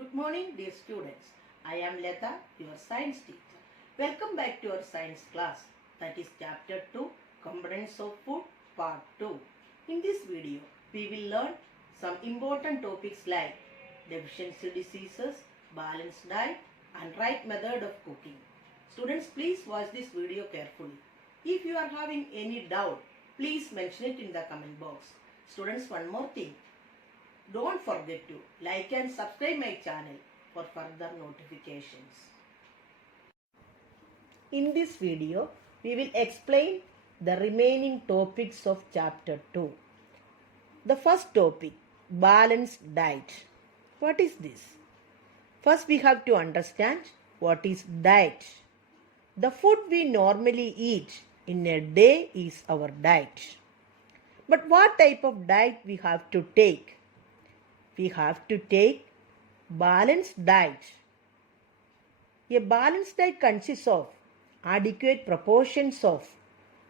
Good morning, dear students. I am Lata, your science teacher. Welcome back to our science class. That is chapter 2, Components of Food, part 2. In this video, we will learn some important topics like deficiency diseases, balanced diet, and right method of cooking. Students, please watch this video carefully. If you are having any doubt, please mention it in the comment box. Students, one more thing. Don't forget to like and subscribe my channel for further notifications. In this video, we will explain the remaining topics of chapter 2. The first topic, balanced diet. What is this? First, we have to understand what is diet. The food we normally eat in a day is our diet. But what type of diet we have to take? We have to take balanced diet. A balanced diet consists of adequate proportions of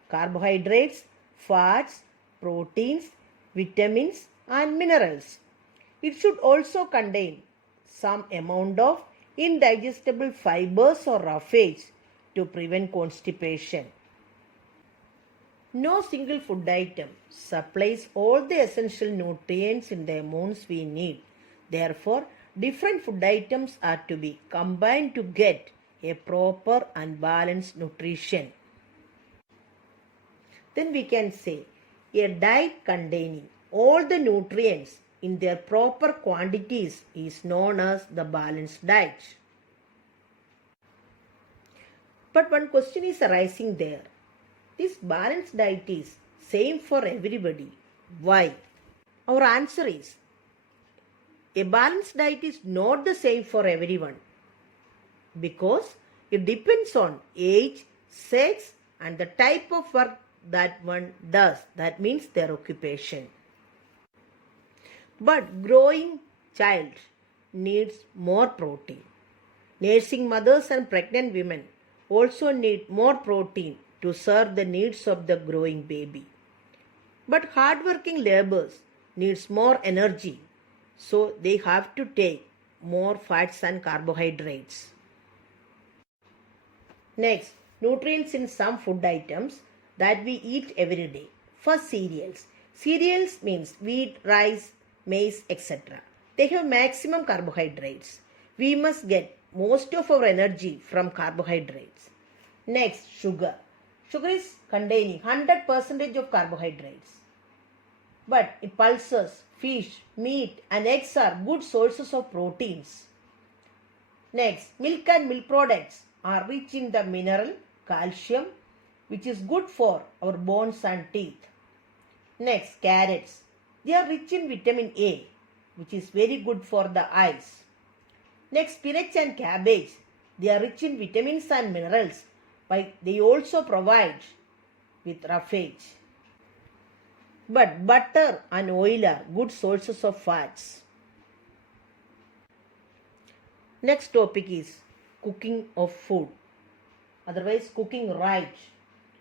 carbohydrates, fats, proteins, vitamins and minerals. It should also contain some amount of indigestible fibers or roughage to prevent constipation. No single food item supplies all the essential nutrients in the amounts we need. Therefore, different food items are to be combined to get a proper and balanced nutrition. Then we can say a diet containing all the nutrients in their proper quantities is known as the balanced diet. But one question is arising there. This balanced diet is same for everybody. Why? Our answer is a balanced diet is not the same for everyone because it depends on age, sex and the type of work that one does. That means their occupation. But growing child needs more protein. Nursing mothers and pregnant women also need more protein to serve the needs of the growing baby. But hardworking laborers needs more energy, so they have to take more fats and carbohydrates. Next, nutrients in some food items that we eat every day. First, cereals. Cereals means wheat, rice, maize, etc. They have maximum carbohydrates. We must get most of our energy from carbohydrates. Next, sugar. Sugar is containing 100% of carbohydrates. But pulses, fish, meat and eggs are good sources of proteins. Next, milk and milk products are rich in the mineral calcium, which is good for our bones and teeth. Next, carrots. They are rich in vitamin A, which is very good for the eyes. Next, spinach and cabbage. They are rich in vitamins and minerals, but they also provide with roughage. But butter and oil are good sources of fats. Next topic is cooking of food. Otherwise, cooking right.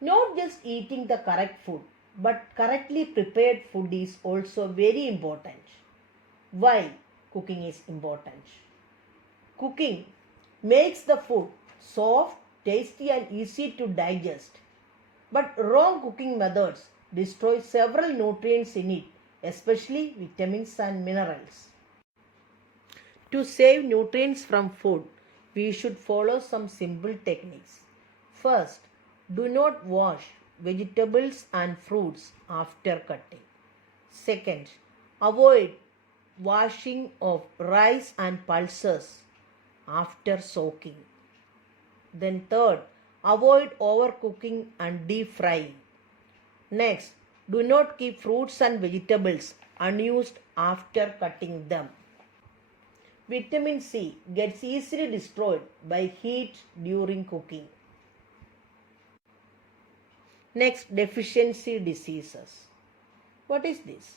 Not just eating the correct food, but correctly prepared food is also very important. Why cooking is important? Cooking makes the food soft, tasty and easy to digest. But wrong cooking methods destroy several nutrients in it, especially vitamins and minerals. To save nutrients from food, we should follow some simple techniques. First, do not wash vegetables and fruits after cutting. Second, avoid washing of rice and pulses after soaking. Then third, avoid overcooking and deep frying. Next, do not keep fruits and vegetables unused after cutting them. Vitamin C gets easily destroyed by heat during cooking. Next, deficiency diseases. What is this?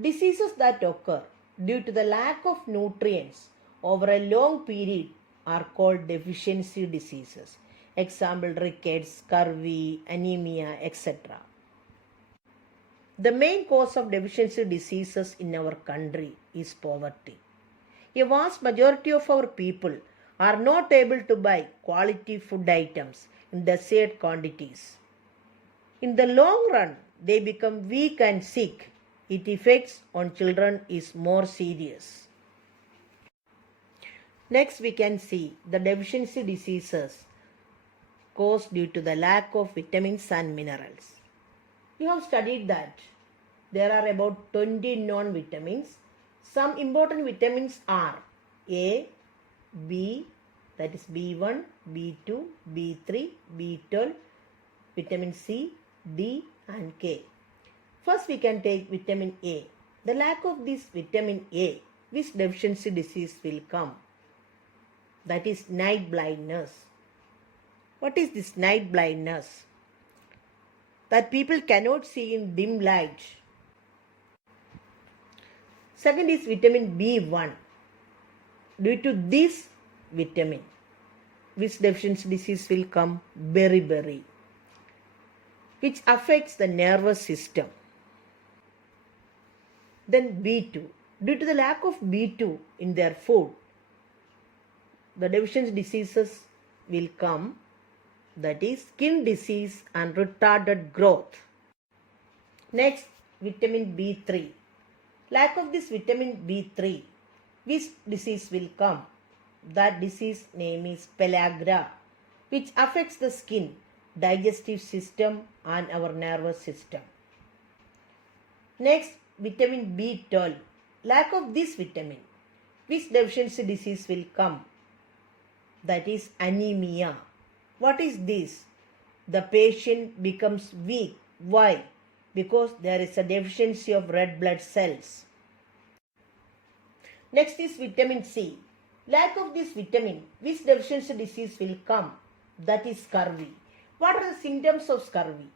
Diseases that occur due to the lack of nutrients over a long period are called deficiency diseases. Example, rickets, scurvy, anemia, etc. The main cause of deficiency diseases in our country is poverty. A vast majority of our people are not able to buy quality food items in the said quantities. In the long run, they become weak and sick. Its effects on children is more serious. Next, we can see the deficiency diseases caused due to the lack of vitamins and minerals. We have studied that there are about 20 non-vitamins. Some important vitamins are A, B, that is B1, B2, B3, B12, vitamin C, D and K. First we can take vitamin A. The lack of this vitamin A, which deficiency disease will come? That is night blindness. What is this night blindness? That people cannot see in dim light. Second is vitamin B1. Due to this vitamin, which deficiency disease will come? Beriberi, which affects the nervous system. Then B2. Due to the lack of B2 in their food, the deficiency diseases will come, that is skin disease and retarded growth. Next, vitamin B3. Lack of this vitamin B3, which disease will come? That disease name is pellagra, which affects the skin, digestive system and our nervous system. Next, vitamin B12. Lack of this vitamin, which deficiency disease will come? That is anemia. What is this? The patient becomes weak. Why? Because there is a deficiency of red blood cells. Next is vitamin C. Lack of this vitamin, which deficiency disease will come? That is scurvy. What are the symptoms of scurvy?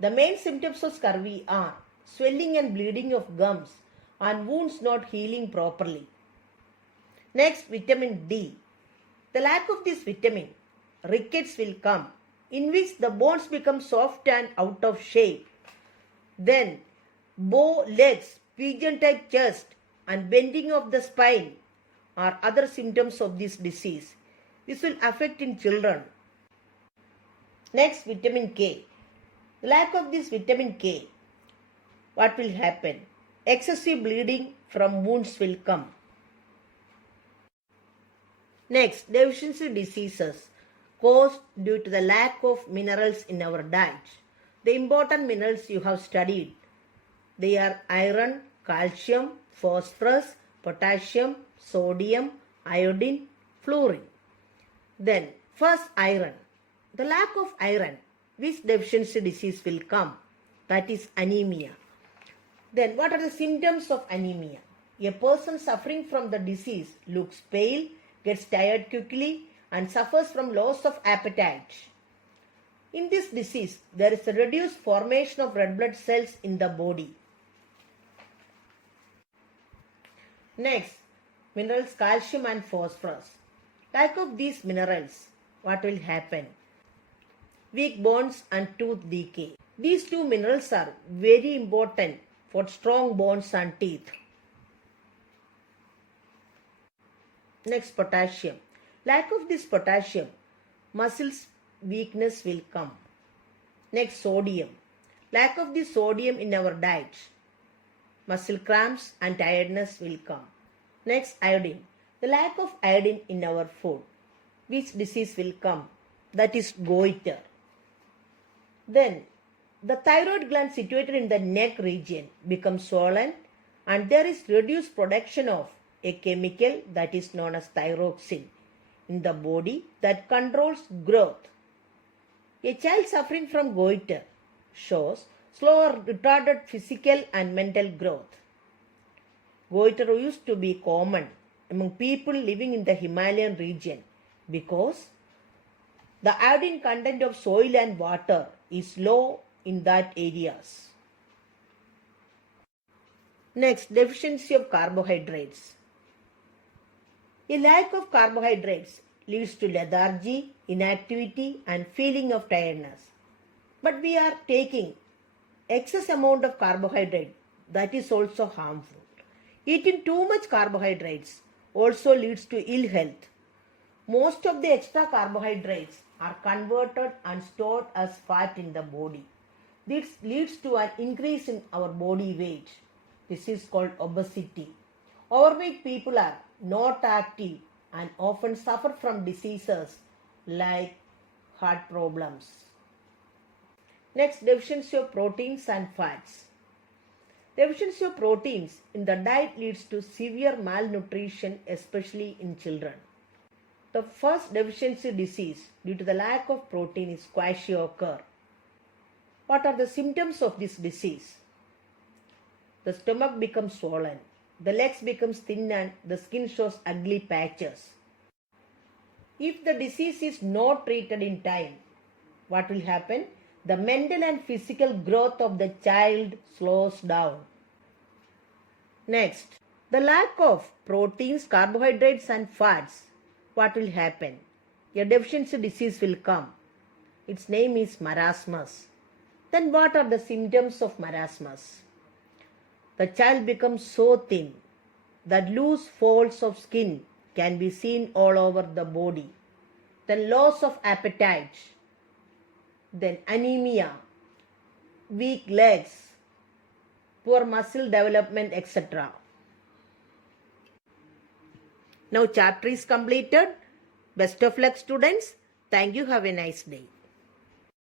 The main symptoms of scurvy are swelling and bleeding of gums and wounds not healing properly. Next, vitamin D. The lack of this vitamin, rickets will come, in which the bones become soft and out of shape. Then, bow legs, pigeon-type chest and bending of the spine are other symptoms of this disease. This will affect in children. Next, vitamin K. The lack of this vitamin K, what will happen? Excessive bleeding from wounds will come. Next, deficiency diseases caused due to the lack of minerals in our diet. The important minerals you have studied, they are iron, calcium, phosphorus, potassium, sodium, iodine, fluorine. Then, first iron. The lack of iron, which deficiency disease will come? That is anemia. Then, what are the symptoms of anemia? A person suffering from the disease looks pale, gets tired quickly, and suffers from loss of appetite. In this disease, there is a reduced formation of red blood cells in the body. Next, minerals calcium and phosphorus. Lack of these minerals, what will happen? Weak bones and tooth decay. These two minerals are very important for strong bones and teeth. Next, potassium. Lack of this potassium, muscles weakness will come. Next, sodium. Lack of this sodium in our diet, muscle cramps and tiredness will come. Next, iodine. The lack of iodine in our food, which disease will come? That is goiter. Then, the thyroid gland situated in the neck region becomes swollen and there is reduced production of a chemical that is known as thyroxine in the body that controls growth. A child suffering from goiter shows slower retarded physical and mental growth. Goiter used to be common among people living in the Himalayan region because the iodine content of soil and water is low in that areas. Next, deficiency of carbohydrates. A lack of carbohydrates leads to lethargy, inactivity and feeling of tiredness. But we are taking excess amount of carbohydrate, that is also harmful. Eating too much carbohydrates also leads to ill health. Most of the extra carbohydrates are converted and stored as fat in the body. This leads to an increase in our body weight. This is called obesity. Overweight people are not active and often suffer from diseases like heart problems. Next, deficiency of proteins and fats. Deficiency of proteins in the diet leads to severe malnutrition, especially in children. The first deficiency disease due to the lack of protein is kwashiorkor. What are the symptoms of this disease? The stomach becomes swollen, the legs becomes thin and the skin shows ugly patches. If the disease is not treated in time, what will happen? The mental and physical growth of the child slows down. Next, the lack of proteins, carbohydrates and fats, what will happen? A deficiency disease will come. Its name is marasmus. Then what are the symptoms of marasmus? The child becomes so thin that loose folds of skin can be seen all over the body. Then loss of appetite. Then anemia, weak legs, poor muscle development, etc. Now chapter is completed. Best of luck students. Thank you. Have a nice day.